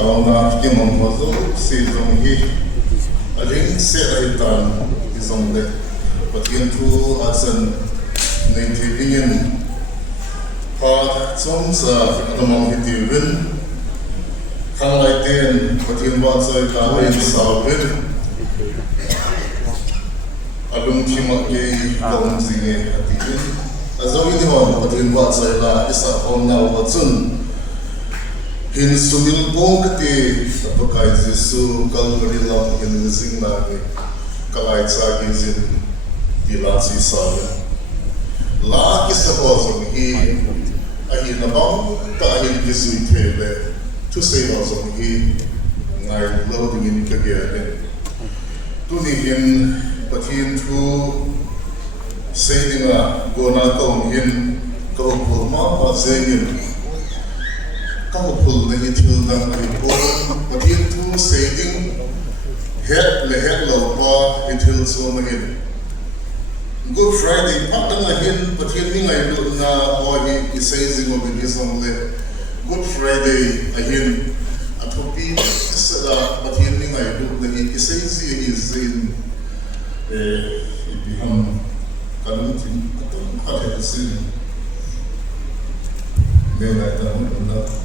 Auna kimong mazo si zong hi aling se raitan izong de patien tu asan neintilingin pa zong sa alamang hitivin khang laiten patien ba sa kain sawin alung chimak ye kaum zinge ativin azawi ni hon patien ba sa la isa hon na watsun hin sumil bong kati tapakai Jesu Calvary lam hin zing na ni kalai chagi zin dilasi sawe la kisapozong hi ahi na bang ta ahi Jesu thele tu sei na zong hi ngai lo dingin ka ge tu ni hin pathin thu sei dinga gona kaum hin kaum ma pa zengin kau pul dari til dang dari pul, kemudian tu saving head leher lawa itil so mungkin. Good Friday, pak dang ahin, kemudian ni ngai lu na awal isai zingo benisam le. Good Friday ahin, atopi setelah kemudian ni ngai lu lagi isai zin ibiham kanun tin atau ada sin. Menai tahu benda.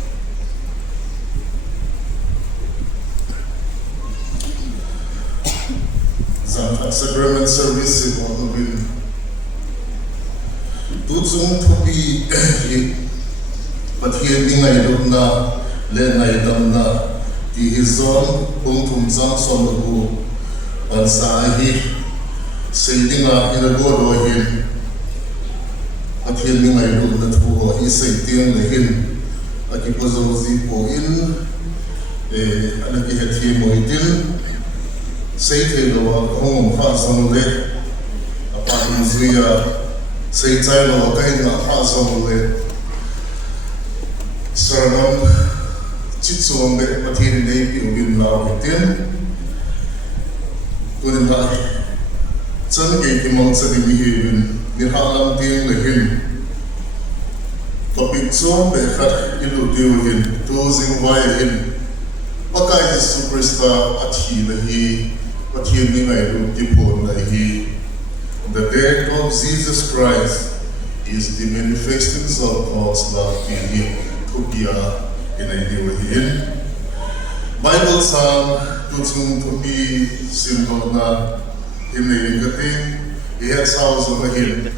Sacrament service on the Tutsung to be but here being I don't know, Len I don't know, the his own Puntum Zanson who on Sahi sailing up in a boat or him. But here being I don't know who he said, the him, like it was a zipo in, and I had him or it say te lo hong fa song le apa muzuya say tai lo kai na fa song le sermon chitsuong le patin nei pi ubin la tin tunin da chan ge ki mong sa di mi hin ni ha lam tin le hin topic so be khat ilu tiu hin tu zing wai hin pakai superstar athi le hi but here we may look upon the death of Jesus Christ is the manifestation of God's love in him to be in a new way. Bible psalm to be symbol na in the negative, yes, house of the hill.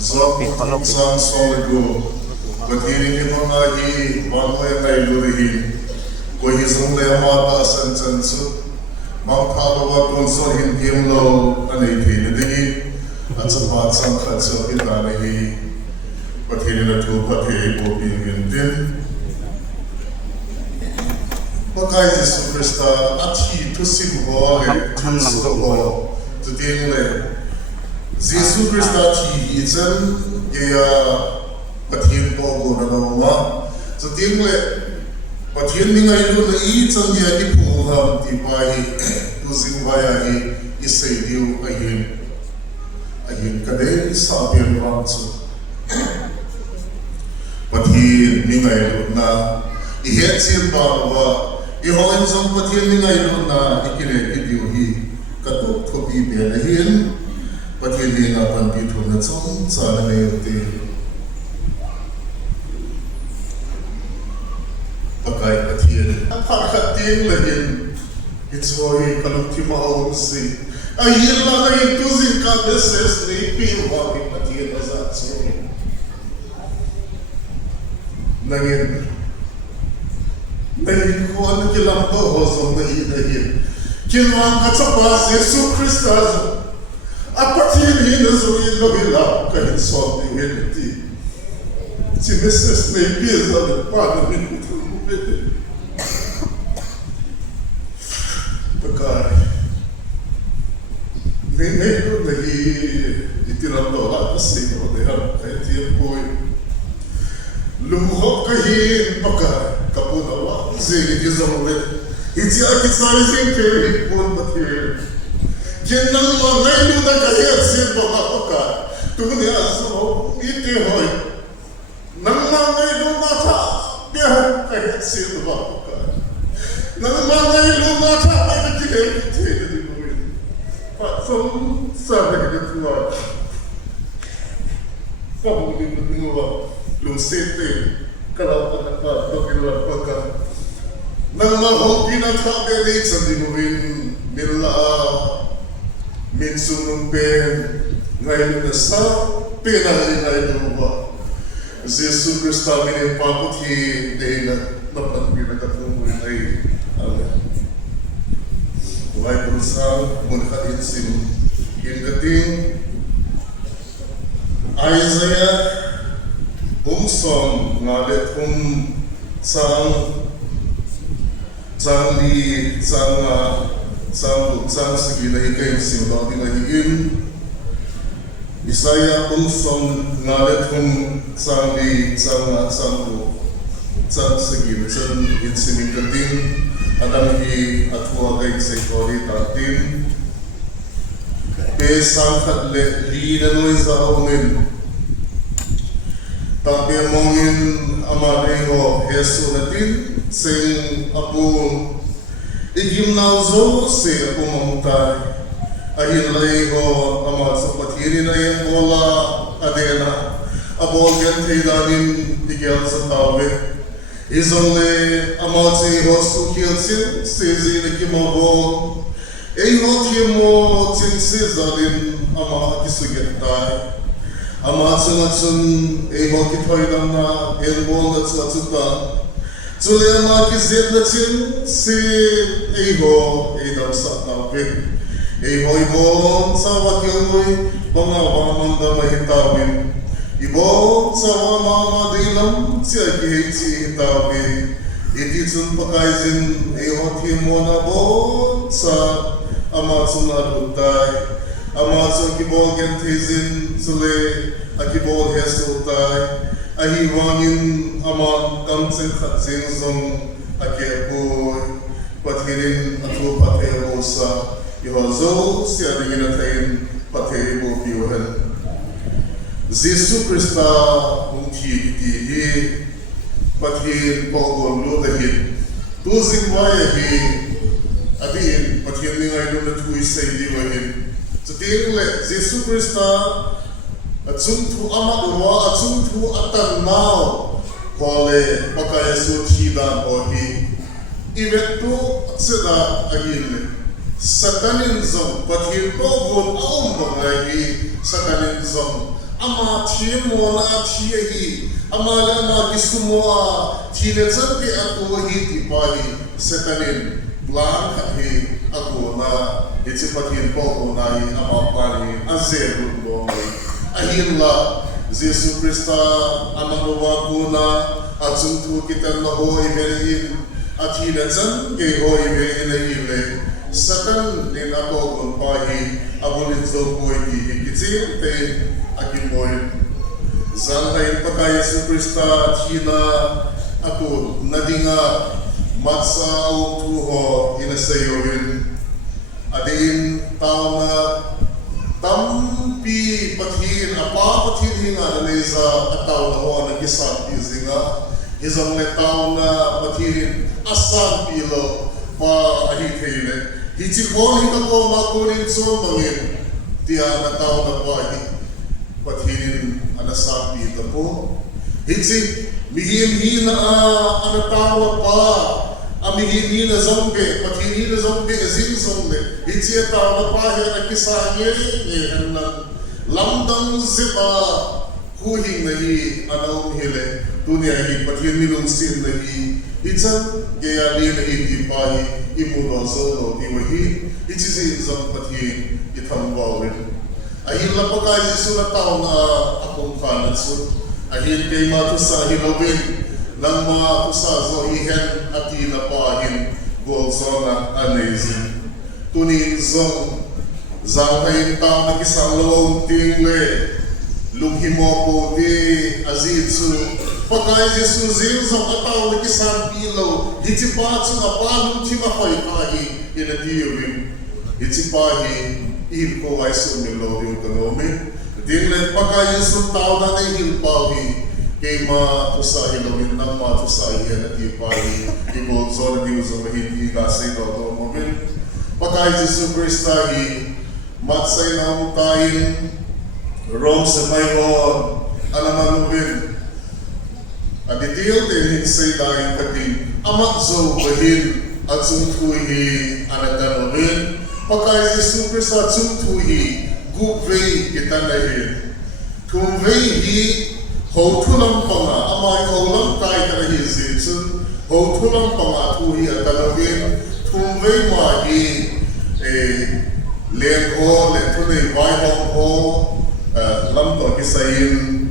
Zop psalm solid go, but here in the one way I do the hill, where he's only a mata and so. Mount Halawa Consol in Gimlo and a Pinadi, that's a part some cuts of it on a he, but he didn't do what he will be in din. What guys is superstar, at he to sing war, to so war, to deal with. The superstar he is but he will go so deal with. But here ni ngai lu na I chang dia ki pu ham ti pai tu sing vaya hi isai diu ahin kade sa pian ram chu but here ni ngai lu na I het sim ba wa I hoin song but here ni ngai lu na ikile ki diu hi ka to thopi be na hin but here ni na pan pi thu na chong sa na ne te pakai katian apa katin lagi it's why kalau timau si ayil mana itu sih kada ses ni piwa ni katian azat so nangin ko ano kilam to hoso na idahin kilwang katsapa Yesus Kristus apatin hinazuin lo hilap kahit so ni hinti si Mrs. ni pieza de paano ni Pakai, ini tu lagi itiram dolar asing oleh orang kaya pun lumhok kahin pakai kapun awak sih di zaman itu aku sari sih pun betul. Jenang mana itu dah kaya sih pakai tu ni asal itu hoy. Nang mana itu mata dia see the Baka. Nanamanga Luma Tama to get the win. But some serving it to us. Probably the new Lucete, Kalapa, Popular Paka. Nanamang Pinata Gates and the win, Mila, Minsun Pen, Ngayon na sa pinahingay lupa. Jesus Christo mini paputi dahil napagpina katungkulin ay Tuhay Pulsang Munkain Sim Ingating Isaiah Song Ngalit sang sige na ikay sim Dati na higin Isaiah Song Ngalit sang sige San insimikating Adang atwa kay sektori tatin Pesang katle Lina noy sa hongin Tapi mongin amareho Yesu natin Sing apo Igyum nauzo se apo mamutay Ahin leho amat sa patiri na yung bola adena Abol gantay danin igyal sa tawe Izole amat sa iho sukilsin Sezi na kimabol Eho timo tinsizalin amat kisugitay Amat sa natsun eho kitoydam na elbol na tsatsutan Zule amat kizit na tsin si eho edam sa tawe Ibon sa wakil mo'y mga pamanda mahitawin. Ibon sa mga madilam siya kihit si hitawin. Ititsun pakaizin ihotin mo na bon sa amat sunadutay. Amat sa kibol gentizin sule akibol hestutay. Ahiwangin amat kamtsin katsin zong akiapoy. Patirin atu patero sa Ihozo siya rin natin patay mo piyohan. Jesu Krista iti patin pagong lo dahil tuzing waya atin patin ni ngayon na tuwi sa iliwahin. Sa tingin Jesu Krista at sumtu amadwa at sumtu atanaw kole pakaya suthidan ohi ivetu at sila agin Satanin zong patin pogon aum bangay satanin zong ama timo na tiyahi ama na gisumua tinetsan ke ako hiti pali satanin blanca he ako na iti patin pogon ay ama pali azerun bongay ahilla Jesu Krista amang ko na at sumtu kita laho iberin at hinetsan ke ho iberin na hile Satan din ako kung pahi abulit zo ko hikitsin te akin boy. Zantayin pa kaya si Krista at hina ako nadinga matsa o tuho inasayohin. Adin tao na tampi pathin apa pathin hinga na neza at tao na ho nag-isang pizinga. Isang na tao na pathin asang pilo pa ahikayin. Hitikon hitako makunin so mangin tiya na tao na pahi pathinin anasapi ito po hitik mihin na ana tao pa amihin na zombe pathinin na zombe azin zombe hitik tao na pahi na kisanye yan na lamdang zipa huling nahi anaw hile dunia hi pathin minung sin nahi hitan gaya ni nahi di pahi imunozo no diwahi itisi zam pati itambawin ahil la pagka Jesu na tao na akong kanatso ahil kay matusa hilawin ng mga tusazo ihen at inapahin golso na anezin tunin zong zangkayin tao na kisang lawang tingle lughimo po di azitsu pagka Jesu zilzong ataw na kisang pilaw hitibatsu na palong timakoy kahi inadiyawin hitipahi ihil ko ay sumilaw yung kanomi tingle pagka Jesu tao na hilpawi Kema to sa hilawin ng mga to sa iyan at ipay ibol zona di uzo mahindi kasay do mobil pagkay si superstar matsay na mutayin rong sa mayroon alaman mobil aditiyo din say dahil kating amat zo bahil at sumtuhi anadan mobil pagkay si superstar sumtuhi gubay kita nahin kumvay Hậu thu lang pa nga, amay hậu lang tayo ka na hisin, hậu thu lang pa nga tuhi at talagin, tumvay mahi, len ho, len to na ibay hong ho, lam to kisayin,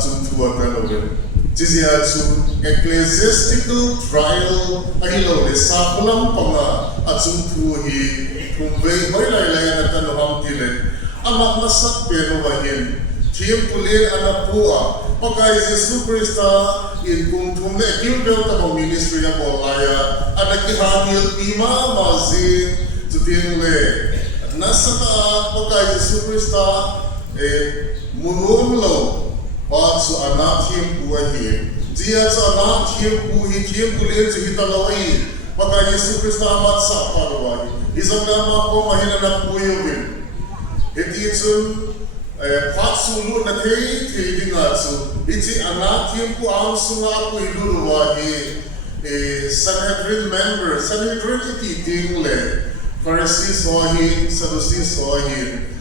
tumtuwa talagin. Jisi at su ecclesiastical trial, ahilaw, sa lang pa nga, at tumtuhi, tumvay, may laylay na tanong tilin, amak nasak pero mahin, Team Pulin anak buah, pakai si superstar in kung na kilbel ta ministry na bolaya, anak ihamil lima mazin tutin le. Nasa ka pakai si superstar munum lo, pat su anak team buahin. Dia su anak team buhi team Pulin su hitalawai, pakai si superstar mat saparwai. Isang nama ko mahina na puyawin. Ititsun Patsulu na kay nga so iti anak yung po ang sunga po iluluwahi Sanhedrin member Sanhedrin iti dingle Pharisees hohin Sadducees hohin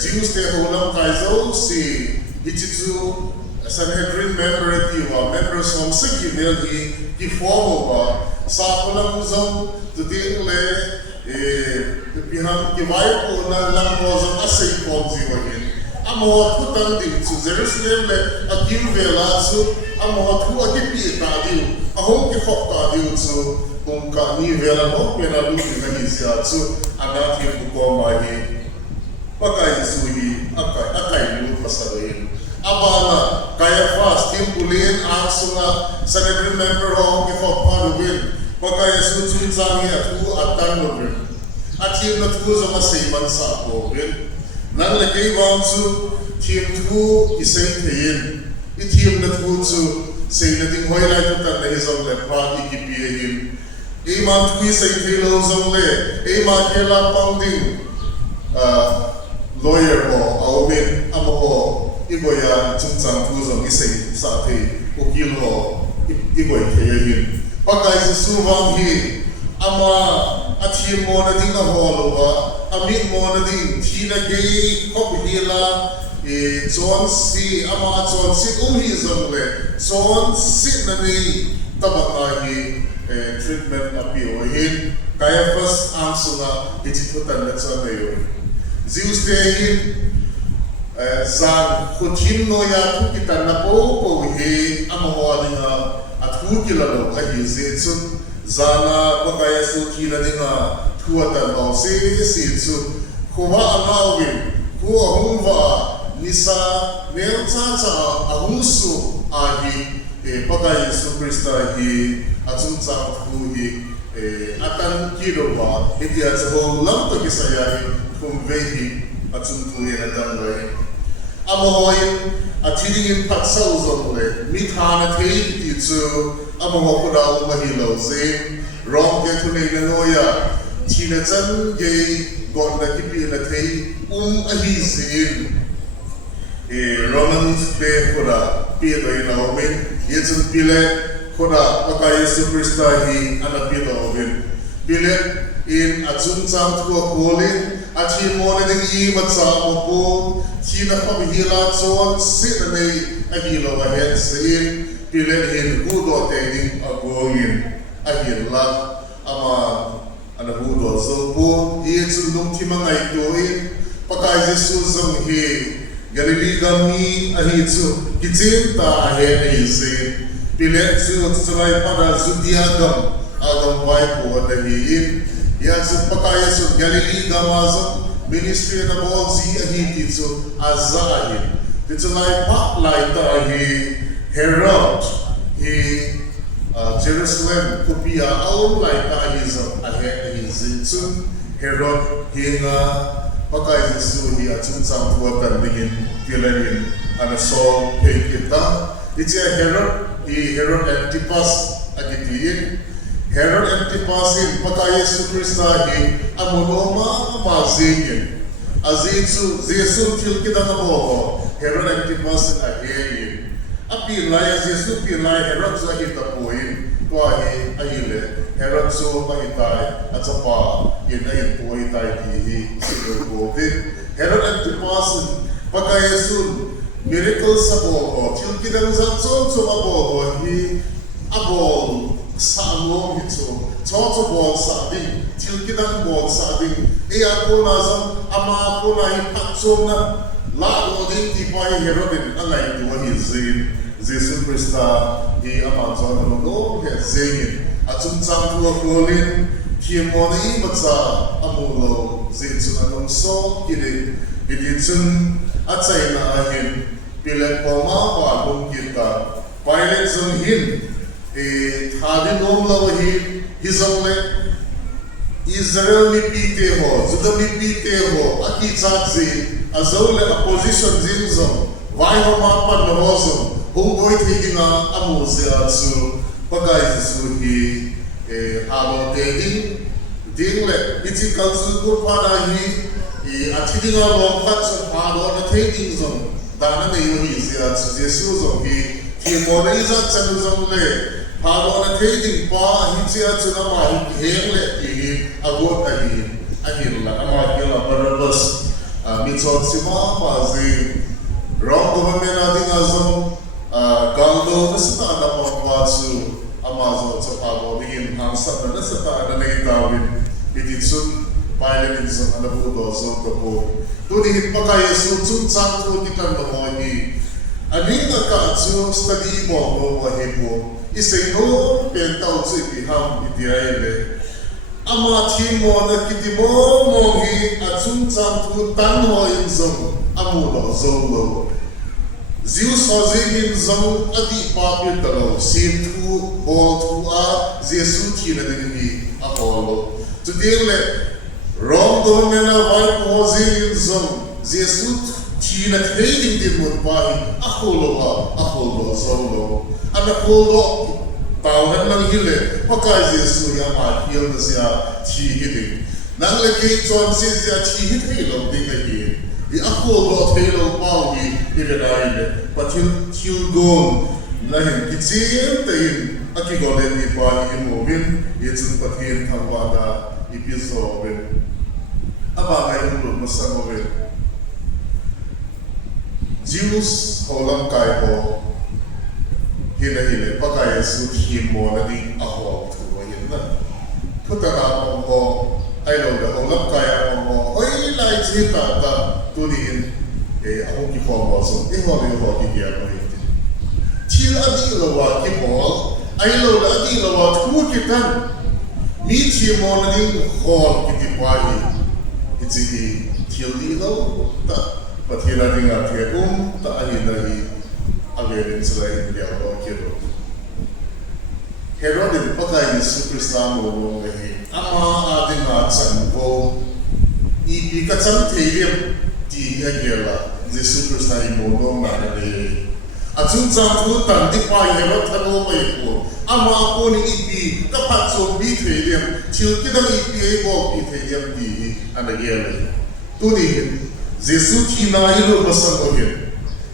Jews te hulang kaizo si iti tu Sanhedrin member iti wa members hong sa gimel di formo ba sa kulang uzang tu dingle pihang kiwai po na lang wazang asay po ziwahin Amo tutan din su Jerusalem le akim vela su amo tu HQPA tadi ahong kifok tadi su kung kami vela mo pena lu dengan isya su anak yang buko mahi pakai suhi akai lu pasadoin abana kaya fast tim pulin angsunga Sanhedrin member ahong kifok paduin pakai su tunzangi atu atan mobil atim na tu zama seiman sa mobil Nang lagay wang su team 2 isay tayin. Team na 2 su say na ding hoy lai tutan na isang le HQPA him. Man 2 isay tayo zong le. Man kela pang ding lawyer mo awin amo ko igoya chungchang 2 zong isay sa tay ukil mo igoy tayo him. Pagkay si suwang hi ama atim mo na ding aholo Amit mo na din, sinagay kopihila, John C. Ama John C. Umhizang le, John C. na ni tabangahi treatment na piyohin, kaya pas ang suna ititutan na sa nayon. Zeus tehin, zang kutin no ya tukitan na po pohi, amahuali nga at hukilalo kahi zetsun, zana pagkaya suki na din nga, Kuatan mau si kuwa angawin kuwa humva nisa nelcaca ahunsu ahi pakai superstar hi atungcang tuhi akan kiroba iti atso lam to kisaya kumvehi atungtuhi na tanwai amohoin atiding patsau zongle mithana tei itsu amoho kuda mahilaw zin rong ke tunay na noya China chan gay god na kipi na thay ahizin Roman pe koda pi doy na omen yetsun pile koda pakai superstar hi ana pi do omen pile in atsun chang tu kolin achi mo na ding I matsa mo po China pamihila chon sit na nei ahilo ba hen sin pile in gudo teding agongin ahila ama Ana hudo so po ietsun dum timangai doin pakai Jesus zong he Galilee gami ahitsu kicinta he aizin pilet su tsurai pada zudiagam agam vai po adahin yatsu pakai su Galilee gamazam ministry na bolzi ahitsu azahin tsulai pak lai ta he Herod he Jerusalem kupia aum lai ta hizam ahe hizitsun Herod hinga pakai Yesu hi atun sam tuatan dingin tilanin ana sol pe kita It's a Herod Antipas agitiin. Herod Antipasin pagka Yesu Krista amuloma mazigin. Azitsu Yesu tilkida na boho. Herod Antipasin agiyin. Apilay Yesu pilay Herod sa hitapuin. Tuahi ahile. Herod so mahitay at sa pa yun po hitay dihi siguro COVID. Herod Antipasin pagka Yesu miracle sa boho. Tilkida ng zatson sa boho abol sa along ito, bol sa ating, tilkidang bol sa ating, ako na ama ako na ipatsom na lalo din tipay Herodin, alay diwa hizin, Jesu Krista, amazon na lolo, hezingin, at sumtsang tuwa kulin, kimo na imat sa amulo, zinsun anong so, kidinsun at sa inaahin, pilat po mapalong kita, pilot zunghin, hadin om lawahi hizamle Israel mi pite ho Juda mi pite ho aki chakzi azole opposition zinzom vai ho mapan na hozom hungoi thigina amuse atsu pagai su hi abo teding dingle itsi kalsu ko pada hi athidinga lo khatsu pado na theding zom dana nei hi sia atsu jesu zom hi Timoriza chanuzamle Halo na trading pa hinsiya tsunama hingle agot ahil la ama kila barabas mitsot sima pazi wrong government nating azam galdo nasata na pagwatsu amazo sa pabo bigin hamsa na nasata na naitawin ititsun pilot isang anabudo so kapo tuni pagkaya sun sang tu tikan mo ni ani na ka study mo mo isay no pentao si biham itiaile ama timo na kitimo mongi at sumtsam tu tanho inzong amulo zolo Zeus hazin zong adi papir dalo sin tu bol tu a Jesu tina nini apolo today le wrong domena vai hazin zong Jesu tina trading din mo pahi akolo zolo Anak kuldo tahunan ng hile pagka Yesu yang mahil na siya chihiding nang lagi chuan siya chihid hilo din lagi ako lo hilo pao ibenay patil tilgon lahin kitsin tayin akigolen ni pa imovin itsun patin tawada episode abangay ulo masamoven Jews holang kaipo hile pagka Yesu himo na ding ako tuwa yun na. Kutara mo ay lo da olap kaya mo oy lai chita ta tunin ako kipo mo so ho kiya mo yun. Til adi lo wa kipo ay lo da adi lo wa tu kitan mi himo na ding hol kitipahi itsi til di lo ta patira ding atya ta ahin Averin Israel diabo kiro. Herodin pagka Yesu Krista mo ama ading atsan ko ipikatsan teyem ti agela Yesu Krista mo na nalay. At sunsang tutan di pa Herod talo may ko ama ko ni ipi kapat so bi teyem til kidang ipi ko bi teyem di anagela. Tunin Yesu kinahilo masanogin.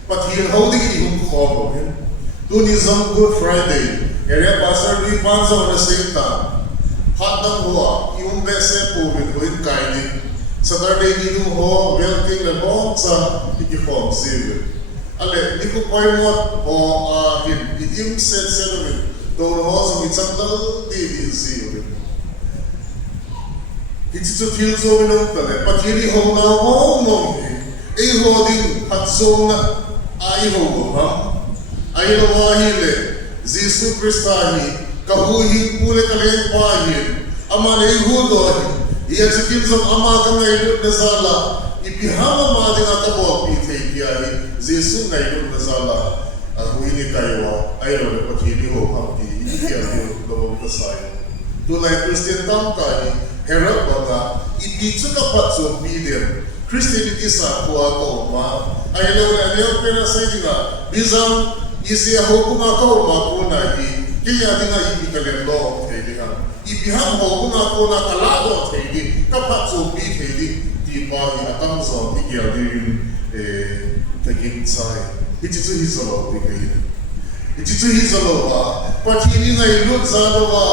But here, how did he call him? Tunism Good Friday. Area Pastor Lee Panza on the same time. Hatang Hoa, yung bese po with kainin. Saturday nino ho, welcome na mo sa ikifong civil. Ale, di ko kayo mo itim set settlement. Doon ho sa mitsandal, di civil. It's to feel so minutale. But here, ho na ho mo. Holding at zone Ayaw ha? Ayaw wahile Jesu Kristahi kahuhin pule kalayan pahin ama na ihudohin iyaksikim sa ama ka na ilot na sala ipihama mga atabo pitay kiyahin Jesu na ilot na sala ahuhin kayo ayaw na patili ho hamdi ikiyahin lawang kasayo tulay Christian tamkay herap baka ipitso kapat so bidem Christianity sa kuha ko ma ayaw na ayaw pera sa inyo Bijang isi hokuma ko makuna hi kaya dinga ibikalen lo thedi ha ibiham hokuma ko na kalado thedi kapatso bi thedi ti pa hi atam zo ti ya din taking sai ititsu hizalo digai ititsu hizalo ba patini ngai lut zalo ba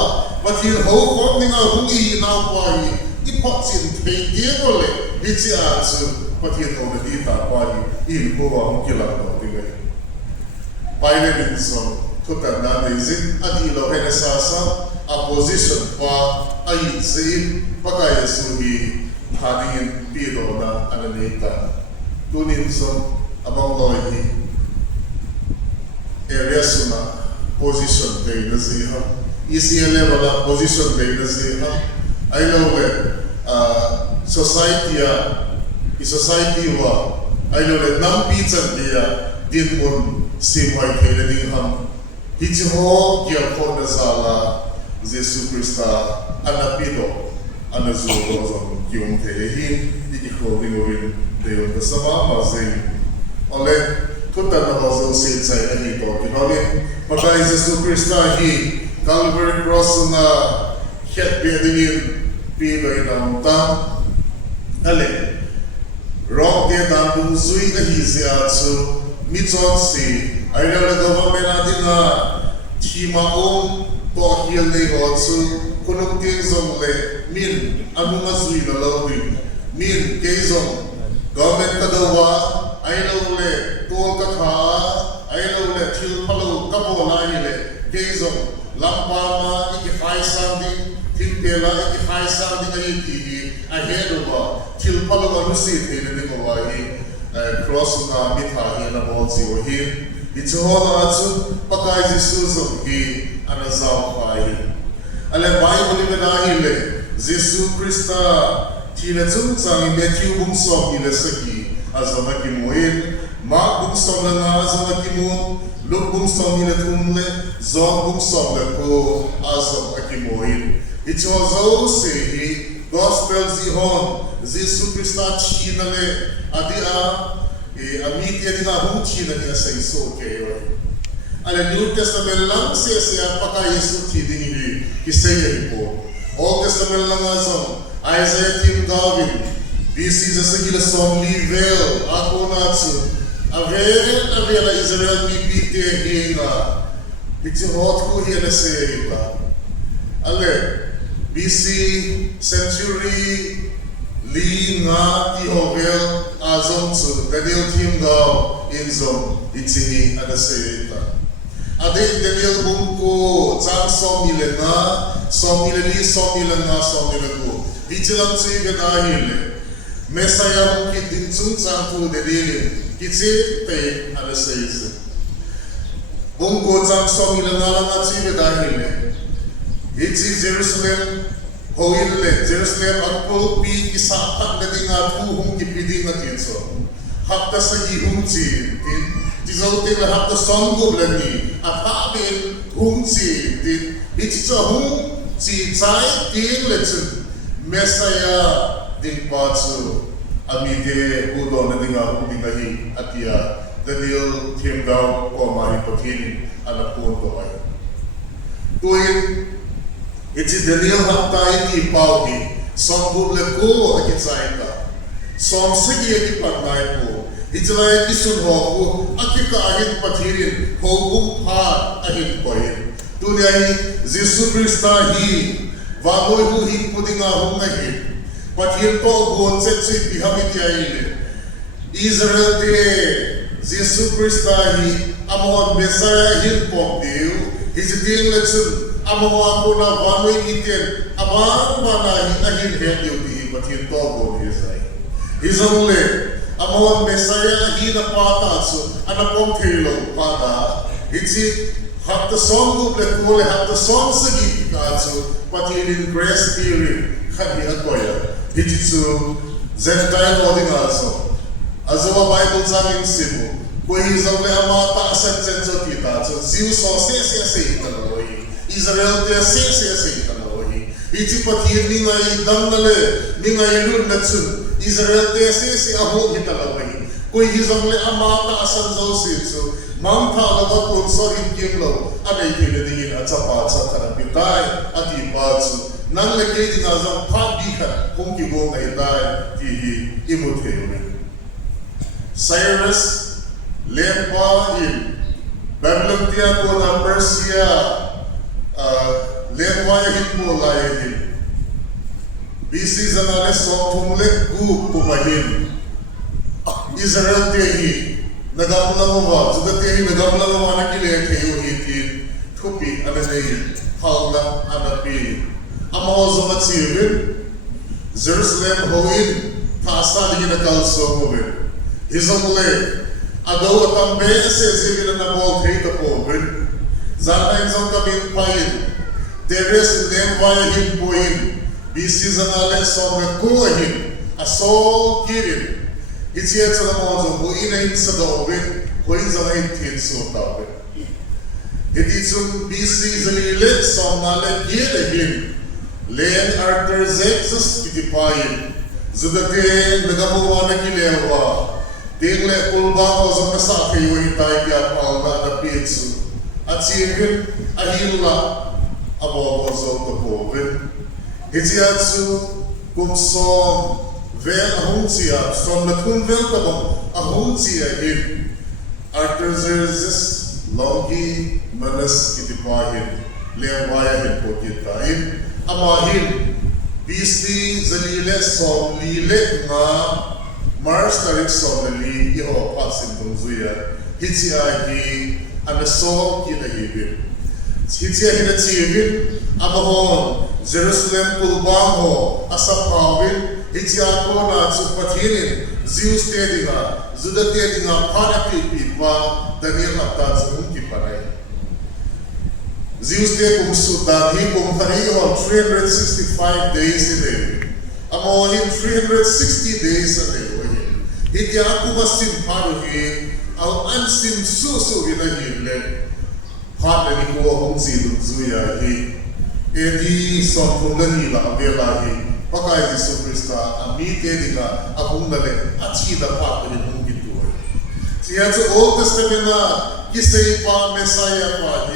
patin ho ko ninga hungi na pa hi ipatsin thedi ole itsi atsu patin ho di ta pa hi in ko wa hukila no digai paile bin so tuta na dezin adilo henesasa opposition pa ai zin pakaya suhi hadin pido na ananita tunin so abang loyi area suna position day na ziha isi level na position day na ziha I know society wa I know that nam pizza dia din mun simwai kaya din ham hiti ho kia ko na zala Jesu Krista anapido anazulo zon kiung tehin ikiko ringuin deyon kasama mazing ole kuta na bazo sitsay na hito kinolin pagay Jesu Krista hi Calvary Cross na het bedingin pido inamta ale rock de dan zui na hi siatsu mitson si ay na government natin na timaong to hiel nei otsu kunong ting zong le min anu mazui na lawin min keizong government kadawa ay na le tol katha ay na le thil palo kapo na hile keizong lampama iki faisang ding thil pela iki faisang ding ay tigi ahead of thil palo anusi thile ni mawai cross na mitha na bolsi wahin it's all atsu pakai Jesus hi anazao pai ale Bible na hile Jesus Krista tila tsung sang Matthew bung som ile saki azama ki moin Mark bung som la na azama ki mo Luke bung som ile tumle John bung som la ko azama ki moin it's all se hi gospel zihon Jesus Krista china le adia amiti adina hung china ni sa iso keyo ala New Testament lang siya paka Yesu tidini hi kisaya ipo Old Testament lang azam Isaiah Tim Gavin BC sa gila som livel ako natsu avela Israel mi pite hinga bitsi hot ko hiya na siya ale BC century li nga ti hovel azom su Daniel Tim Gav inzom itsi ada siya ade Daniel bungko chang som mile li som mile go dijilam chui ga dahil mesaya ki din chung chang tu de dile kitse pe ala sayis bungko chang som mile na la chui ga dahil itsi Jerusalem hoile Jerusalem akpo pi isa tak de dinga tu hum ki piding na kitso hapta sa gi hum chi tin Tizote la hapta songgo blani apabel hungsi di itso hung si chai ting letsun mesaya ding patsu amide udo na dinga hi atia Daniel Timgao ko mari patini ala punto ay tuin itsi Daniel hapta iti pauhi songgo bleko akitsaita som sigi iti patnai po Ijlai isun hoku akika ahin pathirin hogum ha ahin koin tunai Jesus Krista hi vagoi hu hi pudinga hum nahi pathir to gon se chi bihamiti aile Israel te Jesus Krista hi amon Messiah hin pom deu hiziding letsun amon ko na vanoi iten aban mana hi ahin he deu hi pathir to gon hisai izonle amon Messiah hina pata so anapong thelo pata itsi hapta song le kole hapta song sagi katso patin grace period khadi akoya hitsu Gentile odingaso azwa Bible zaming simu ko hizawle amata asat senso kita so ziu so se italoi Israel te se italoi itsi patin ni ngai damnale ni ngai lun natsun Israel te se aho hitalawai koi hizamle amata asan zo so mang thalaga kun sorin kimlo anay tinadingin at sapat sa kanapitay at ibatsu nang lagay din azang pabihan kung kibong na itay tihi imutheyorin. Cyrus lempa in Babylon tiya ko na Persia lempa yahin mo layahin BC zanale so tumlek gu kumahin Israel tihi nagamla mo ba sudah tihi nagamla mo anak kile kayo hitin tupi anay halna anapi amaw zamat sirvin Jerusalem hoin taasta digin kalso hoin Isomle agaw atambe se zivina na bol kreita povin zanain zong kabin pain teres nem vaya hin poin bisi zanale somre kuahin asol kirin Itsiya sa naman mo inahin sa daobin, ko in zanahin tin so daobin. Iti sun BC zalile sa nale gilehin, len Artaxerxes kitipayin, zudate nagamuwa na kilewa, tingle ulba ko sa masake yung itay kaya palda na pitsu, at siyempre ahila abo ko sa utapobin. Itsiya su kumsom vel ahunsia from the kunvel tabong ahunsia in Artaxerxes logi manas kitipahin lewaya hin po kitain amahin BC zalile som lile nga Mars tarik som nali iho pasin tungzuya hitsia hi anaso kinahibin hitsia hinatsibin amahon Jerusalem pulbango asapawin Itsiya ko na supatinin Zeus tedinga Zuda tedinga parapipi pa Daniel Abdad sa mungki panay Zeus te kung sudani kung kaniyo 365 days in a Amohin 360 days a day Hiti ako masimparuhin Ang ansim susu ginahilin Hata ni ko akong silong zuya Edi sompong ganila ang belahi Pakai Yesus Kristus amite diga akong nale at sida pa rin mong gituwa. Siya sa Old Testament na kisay pa Messiah pa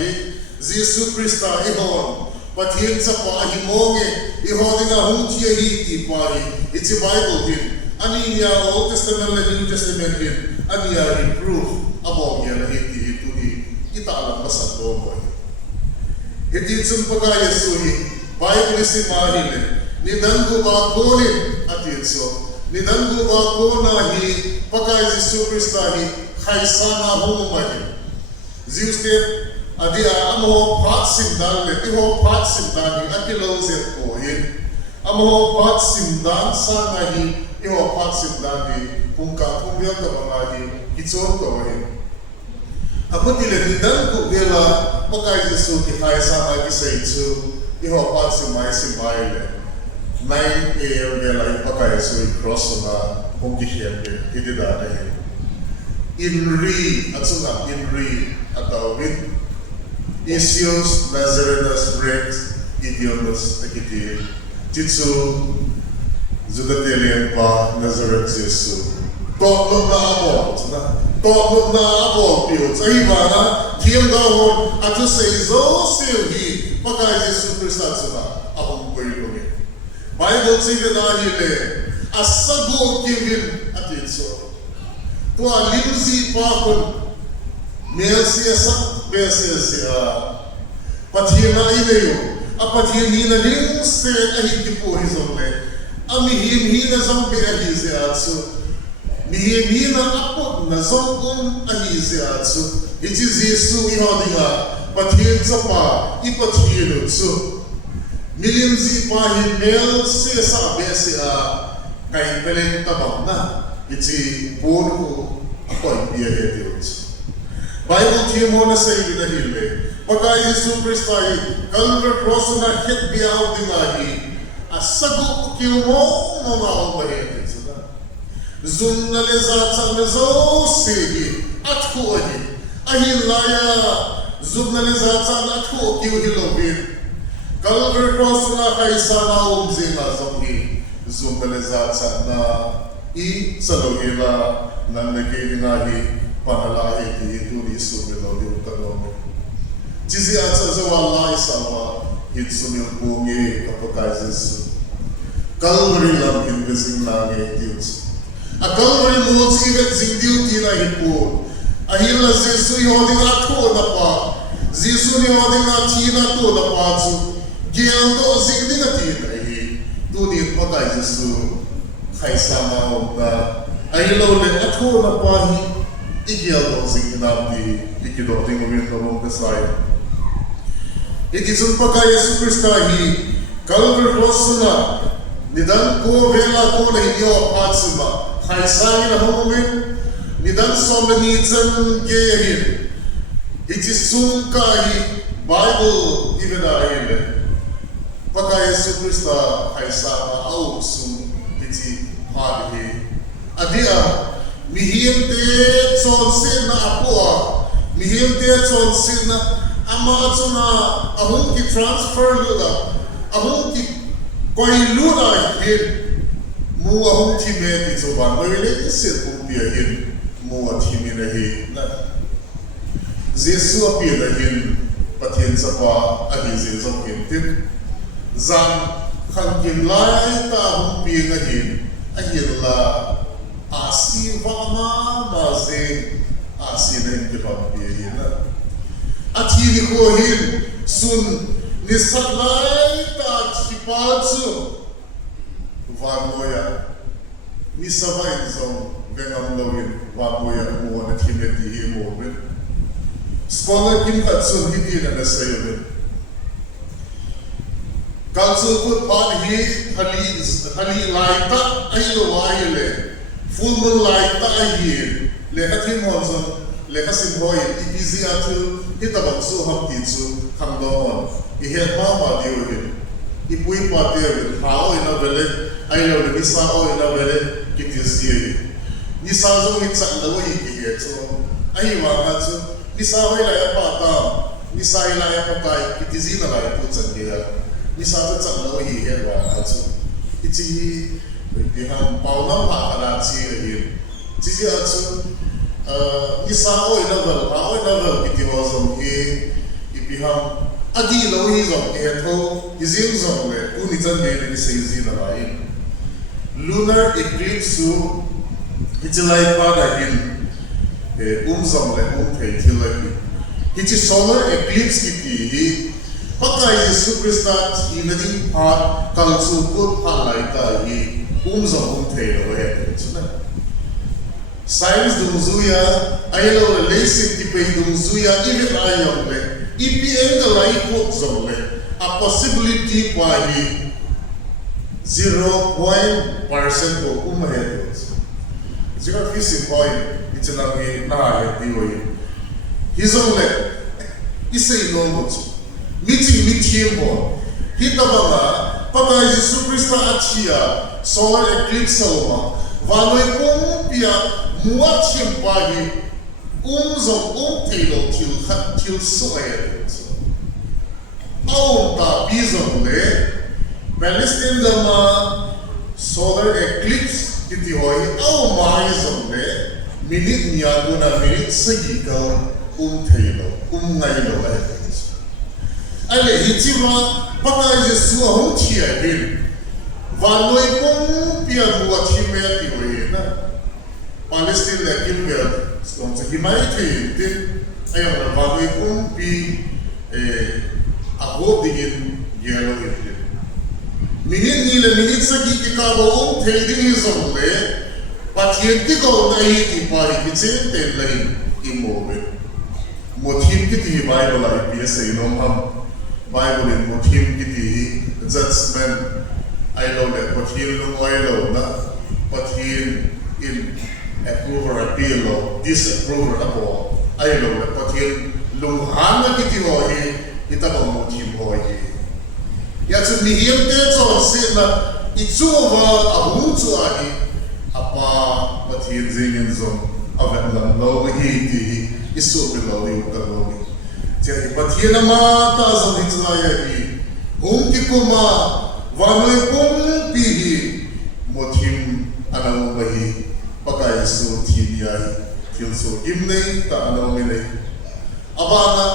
Yesus Kristus ihon patin sa pa himonge ihon nga hong tiya hiti pa it's a Bible din. Ani niya Old Testament na New Testament din. Ani niya reproof abong niya na hiti ito ita alam masang doon. Hiti itong pagkayesuhin Bible si mahilin Nidango ba golin at yetso. Nidango ba go nahi pagka Yesus Kristus kaisana humumahin. Zeus step adi amo pat simdan le iho pat simdan at kilozet kohin. Amo pat simdan sa nahi iho pat simdan pungka pumbiyak na mga kitson kohin. Ako tila nidango bela pagka Yesus kaisana kisaytso iho pat simay le. 9 a.m. nila ipakaya so i-cross na pungkisyan hindi dadahin. Inri at suna inri at tawin Isios Nazarenas Rex Idiomas Nakiti Jitsu Zudatelian pa Nazaret Jesu Totlog na abo Totlog na abo Piyot sa iba na Tiyang dahon at sa izo silhi pagkaya Jesu Kristan suna akong pwede Bible sige dahil asago kivin at itso. Tua limsi pa kun melsiya sa melsiya pathina inayo apathina ning se ahit dipo hizomle amihim hina zambe ahize atso mihim hina apot na zombon ahize atso it is Yesu ihodinga pathin sa pa ipathin so Milimzi pahin mel se sabi siya kay peleng tabang na iti puro ako ay biyahetiyots. Bible tiyo mo na sa iyo na hili. Pagka Yesu Kristo ay Calvary cross na hit biyaw dinagi asago kiyo mo mga albahetiyots. Zun na lezat sa mezo sige at kuwahin. Ahilaya zun na lezat sa at kuwa kiyo hilobin. Calvary cross na kay sana umzinga zamhi zumbelezat sa na i salogila ng nagiginahi panala hiti tu ni sumilo di utagome. Cizi aca zawala isawa hit sumil bungi kapakai Yesu. Calvary lam in bezing lange dius. A Calvary mods ivet zing duty na hipo. Ahila Yesu yoding ato na pa. Yesu ni yoding atina to na pa su. Giando zing ding atina hi. Tu ni pakai Yesu. Kai sama na. Ahila le ato na pa hi. Igiado zing nabi ikido ting umin no kasai. Iti sun pakai Yesu Krista hi. Calvary rosuna. Nidan ko vela ko na inyo patsuma. Kaisangin na humumin. Nidan somani zan gehin. Iti sungkahi Bible ibinahin. Pagka Yesu Krista kaisama au sum iti hadihi. Adia mihimte chonsin na apua. Mihimte chonsin na ama atsuna ahong ki transfer lula. Ahong ki koi luna hin mua hong time di soban koi le isil upia hin mua time na hin na Yesu apia na hin patien sapa adi Yesu kintin zang khangkin lai ta hong pia na hin ahin la asi vama maze asi na hin kipang pia hin na ati ni ko hin sun nisatlai ta chipatsu vamoya nisavai zong vengam lawin vamoya mo na timeti himo ben scholar kim katsun hiti na nasayo kalsul put pan hi hali laita aylo waile full moon laita ayi le hatin monzon le kasim boy easy atu hitabang su ham titsu hangdon Ihet mama diuhin, ipui patir, hao ina bele, aylo ni sao ina bele kitizdi. Ni sao zong itsak lawo ikihet so, aywa ngatsu, ni sao ila ya patam, ni sao ila ya patay, kitizdi na la putsan dia. Ni sao tsak lawo ikihet wa ngatsu. Iti bihang paunam hakaratsi ahin. Tisi atsu, ni sao ina bele, hao ina bele kitihozong ibihang adi lo hi zong ke tho izing zong le uni chan ne ni sei zi na lai lunar eclipse su hitlai pa da hin zong le thei thilai hi solar eclipse ki hi pakai Yesu Krista in ding pa kal su put pa lai ta hi zong thei lo he chuna science dung zuya aylo le sim ti pe dung zuya even ayong le EPN the right book zone a possibility kwa hi 0.% of umahedos. 0.5 it's an again na diwi. His only isay no much. Meeting mo. Hita banga pagka Yesu Krista achia solar eclipse ma. Valoy kung pia muat simpahi zong telo til soe ta bizong le Palestine dama solar eclipse kiti hoi mai zong le minute niya guna minute sagi ka telo ngai lo ale hitima paka Yesu hong chia din vanoi kong pia buat hime ti hoi na Palestine le kilbel donc ce qui m'a été dit ayant la valeur qu'on puis à gros digin yellow it minute ni le minute sa ki ka bo trading is on le patienti ko na hi pa ki chen ten lai immobile motim ki ti bible ai ps ai no ham bible in motim ki ti judgment ai lo le patil no ai lo na patil in approver appeal or disapprover apo ay lo patil lunghan na kiti hohi itabang motim hohi ya tsu mihim te chon sin na itsuwa ahung chu ahi apa patil zingin zong aven lam lo hi ti isu bi lo yu ka lo ni je patil na ma ta zong itla ya hi hung ki kuma vanoi kong pi hi motim anang bahi pakai su ti tilso gimnei ta anomine abana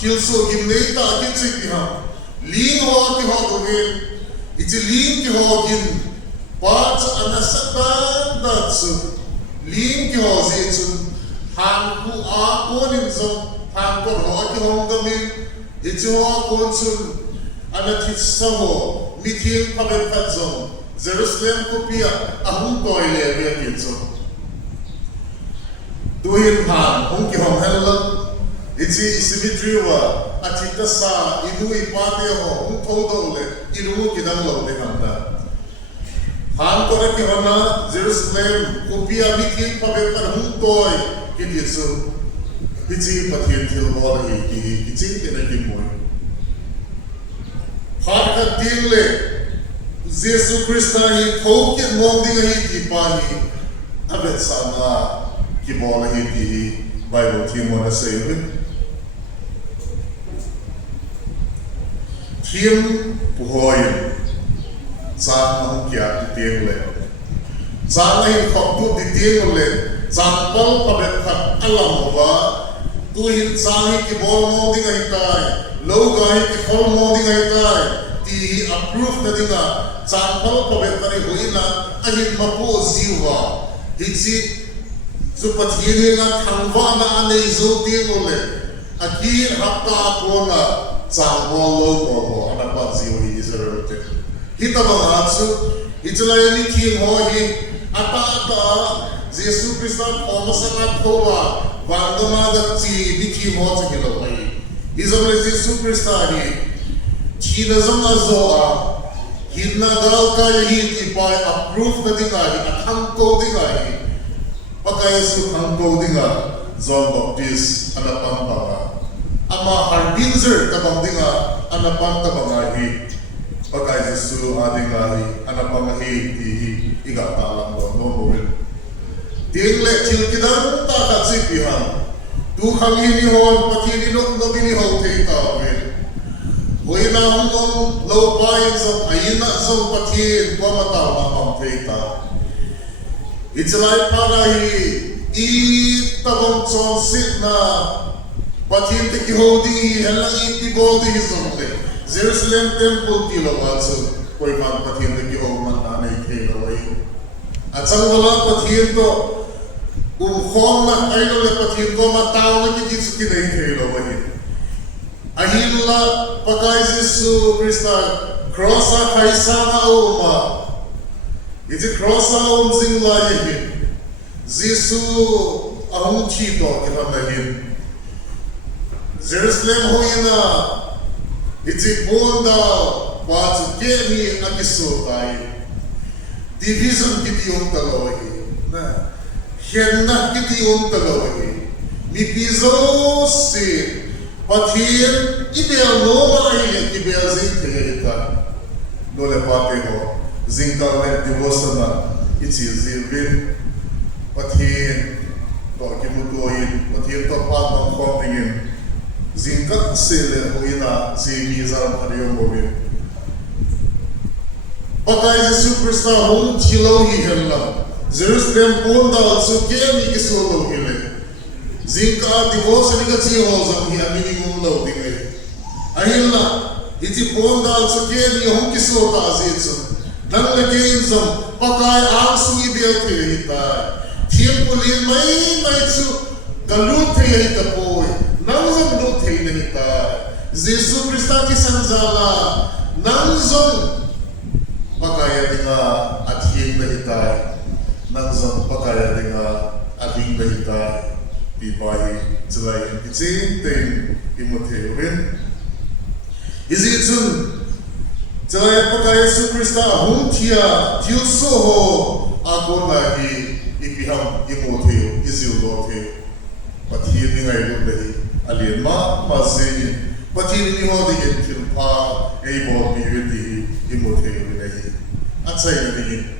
tilso gimnei ta kitsi biham ling ho ki ho doge iti ling ki ho gin pa cha anasata datsu ling ki ho zi han ku a konin zo han ko ho ki ho gamin iti ho kon sun anatit samo mitin pabet patzo Jerusalem kopia ahum toile via kitso duhin han hong ki hong hello iti symmetry wa atita sa inu ipate ho hong todo le inu ki dang lo de handa han ko ki hona Jerusalem kopia mitin pabet par hong toy kitso iti pathin til bo hi ki iti ki na ki moy har ka dingle Jesus Christ hi Haokip mong ding hi ti pa hi avet sana ki bola hi ti Bible team mo na say Kim puhoyin sa ang kya ti le sa hi khop tu ti le sampal pabet khat alam ba tuhin sa hi ki bol mo ding hi tai lo ga hi ki khol mo ding hi tai ti approve na dinga sampal pabet kari huina ahin mapo ziwa hitsi supatini na thangwa na anei zo le akir hapta pona sambol lo mo anapa ziwa Israel te hita bangatsu itlay ni king ho hi ata Jesus Christ omasangat howa vandama dati ni king ho sa kilawai izamle Jesus Christ hi China zama zoa hidna dal ka hit ipai approve na dingai athang ko dingai pakai su thang ko dinga John Baptist anapang banga ama harbinzer tabang dinga anapang tabanga hi pakai su adingai anapang hi iga talang lo no dingle chil kidang ta ka sipihan tu khangi ni hon patini no bini ho thei ta Huina hong low pines of Ayina zong patin Wamataw na pampeita. It's like para I tabong chonsit na patin te kihodi halang itibodi hizongte. Jerusalem temple tilawatso koi man patin te kihog man tanay kilaway. At sang wala patin to khom na kayo le patin ko mataw na kikitsu kinay kilaway. Ahilla pakai Jesu Krista crossa kaisana uma iti crossa zingla yehin Jesu ahung chito kiranahin Jerusalem hoina iti bonda watu geni akisotai division kiti talawahi na henna kiti talawahi mipizo si Pathir ibel no mai ibel zing tegeta dole pate ho zingka le divosana ichi zilvin pathir to kimutoin pathir to pat no khomingin zingka sele hoina zimi zam hariyo mobi pakai Jesu Krista hon chilo hi hella Jerusalem ponda so kemi kisolo hile Zinka divorce ni kasi ho zam hi minimum lo dingai ahilla iti ponda so ke ni hong kiso ta zitsu dan le ke zam pakai ang su ibel ke hita tiempulin mai su galut ke hita poi nang zam do the ni hita Jesus Krista ki sanjala nang zam pakai dinga athim na hita nang zam pakai dinga athim na hita Ibai celai kecil ten imoteorin. Isi cun celai pakai Yesus Krista huntia tilsoho aku lagi ipiham imoteo isi uloteo. Pathir ni ngai lagi alien masih pathir ni ho di tilpa bot biweti imoteo lagi. Atsai lagi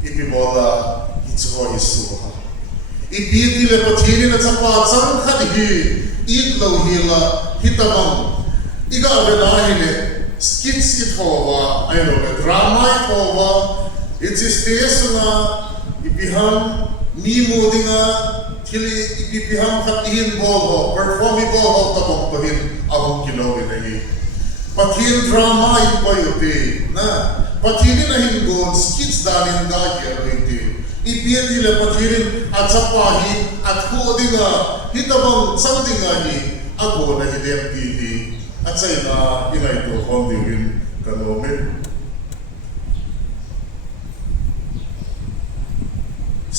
ipibola itsoho isuha. Ipiti le pathiri na chapa chang khadhi idlo hila hitabam iga vedahile skits it howa I know drama it howa it's stage na ipiham mi modinga thili ipipiham khat hin ball ho performi ball ho tabok to hin ahong kilo in pathin drama in payote na pathin na hin goal skits dalin ga gerite ipian dile pathin achapa hi athu odinga hitabang something ani ago na hidem ti achai na ilai to hom diwin kanome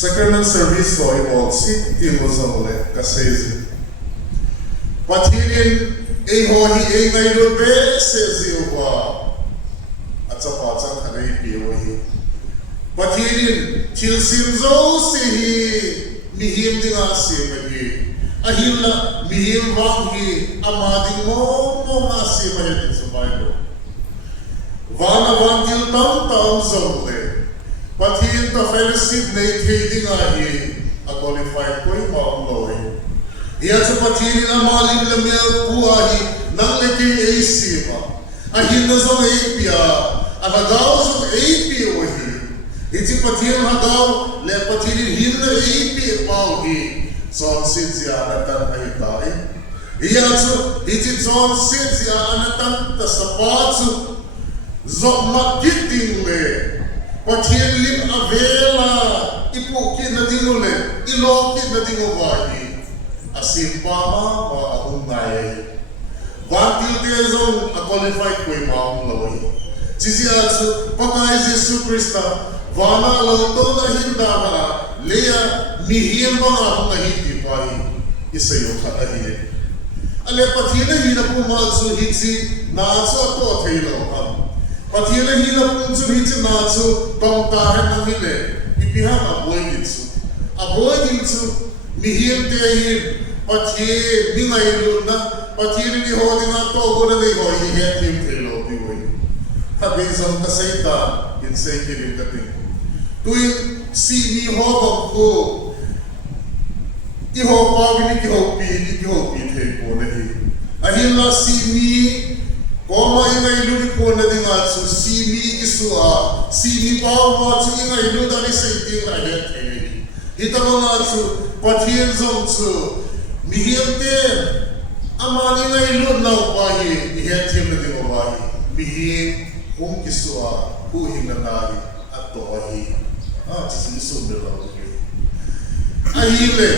sacrament service so involved sit in mozamole kasezi pathin Ehohi ngai lo be se ziwa atapa chan khanai pioi pathirin chilsim zo se hi mihim dinga se magi ahilla mihim wangi amading mo ma se mahe subailo wana wantil tam zole pathin to fellowship nei thedinga hi a qualified koi ma loi ia sepatini na malim le mel puahi nang leke eisiva ahin na zong eipia anagaw zong eipi ohi iti patini hagaw le patini hin na eipi pauhi zon sinzia anatan aitai ia su iti zon sinzia anatan tasapatsu zok magiting le patini lim avela ipuki na dingule iloki na dingovahi asimpama wa ahungai wantil tezong a qualified koi maung loi jisi atsu pakai Jesu Krista wana lauto na hinda na lea mihim bang ahungai tipai isayo khatahi ale pathina hina puma atsu hitsi na atsu ato thailo ha pathina hina punchu hitsi na atsu tong ta han namile ipiham aboy hitsu mihim te hin pathi ningai luna pathi ni hodinga to gona nei hoi he tim thelo bi hoi tabe zam ka saita in sei kirin ka tin tui si ni ho bang ko I ho pa ni ki ho pi the ko nei ahin la si ni koma ingai lu ni ko na dinga su si ni ki su a si ni pa ma chu ingai lu da ni sei ting la he the hitama su pathi zam su Mihirte amani ngai lu nau pahi ihetim na dingo pahi mihi hum kisua hu hinna nari atto ahi chisi sumela uke ahile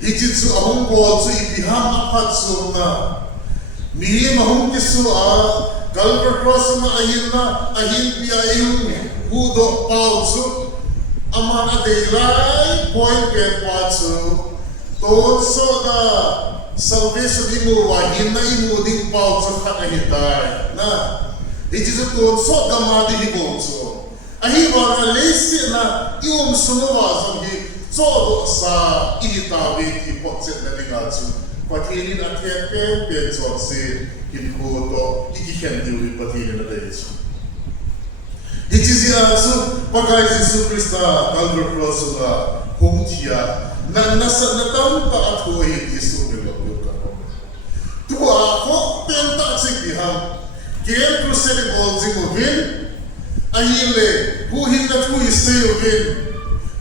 hijitsu ahum bol su ibiham apat sumna mihi mahum kisua Calvary cross ma ahinna ahin pia ehum hu do pausu amana deilai point pen patsu Ton so da salvation imu wa hinna imu ding pau so khat ahitai na it is a ton so da ma di hibom so ahi wa na lesi na ium suno wa so hi so do sa ihita we ki potset na linga chu patini na thepe pe so se kin ko to iki khen di wi patini na dai chu it is ya so pagai Jesu Krista Calvary cross la homtia na nasa natam ta atho hi Jesu belo ka tu a ko penta sigiham ker crusade bolzi mo hin ahile hu hin na tu istay ovin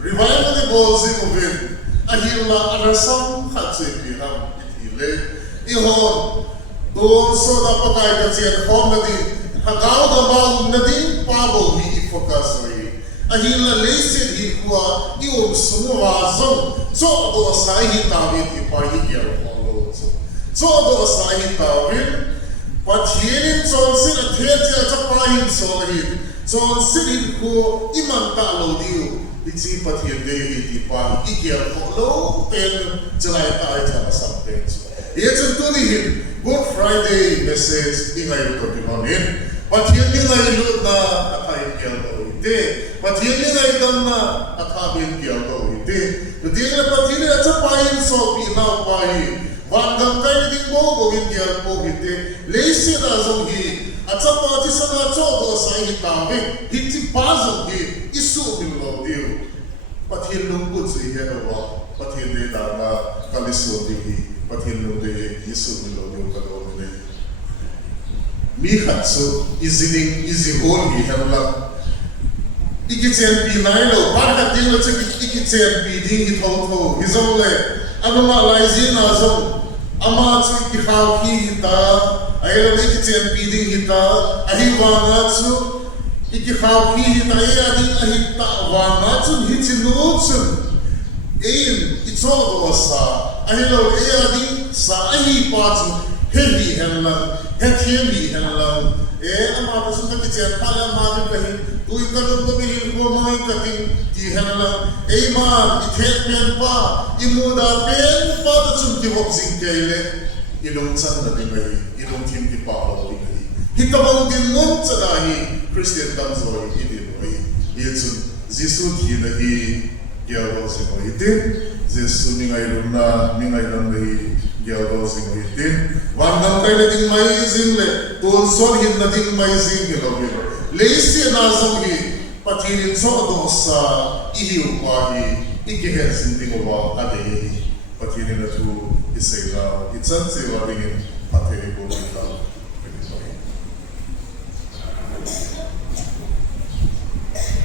revival the bolzi mo hin ahila anasam khatsigiham itile ihon don so da pakai ka chen khom na din hagaw da ba na din pabo hi focus ri ahila lesin hi kwa iom sumo azam so do asahi tawin ipai kiar follow so do asahi tawin pathirin chonsin athia chapahin sohin chonsin ko iman ta lo diu ichi pathir de hi pa ikiar follow pen chalai ta cha something ye chuntu ni Good Friday message ingai to dimonin pathir ni ngai lu na athai kiar do ite pathir ni ngai dam na athabin kiar do ite Dila patini acha pain so pi na pai wangam kai di mo go india mo gite leisi na zong hi acha pati sana cho do sai ta ve hiti pazong hi isu bil lo dio patin lung ku zui he wa patin de da na kaliso di hi patin lung de isu bil lo dio ka do ne mi hatsu izi hol hi hamla Iki chen pi nai lo par ka ding lo cheki iki chen pi ding hi thong tho hizong le ano nga laizin na zong ama chu ikhaw hi hita ayla ni kitchen piding hita ahiwana chu ikhaw hi hita ayading ahita wana chu hitinu chu aim itso sa ahilo ayading sa ahi pa chu heli henla hetheli henla ama chu ka kitchen pala ma bi tui kadum to bihin ko mai kating ti hanala ei ma ithet pen pa imuda pen pa ta chum ti hok sing kele ilong san na ding ai ilong tim ti pa lo ding ai hitabang din mon sa dahi Christian dam zo i din ai yesu jisu ti na hi gyalo se mo itin jesu ni ngai lum na ni ngai dam dei gyalo se mo itin wan dam kai le ding mai zing le ton sol hin na ding mai zing ke lo leisi na zongi patinin so do sa ihiu kwa hi ikihen sinting wa ade patinin na tu isela itsan se wa dingin pathe ko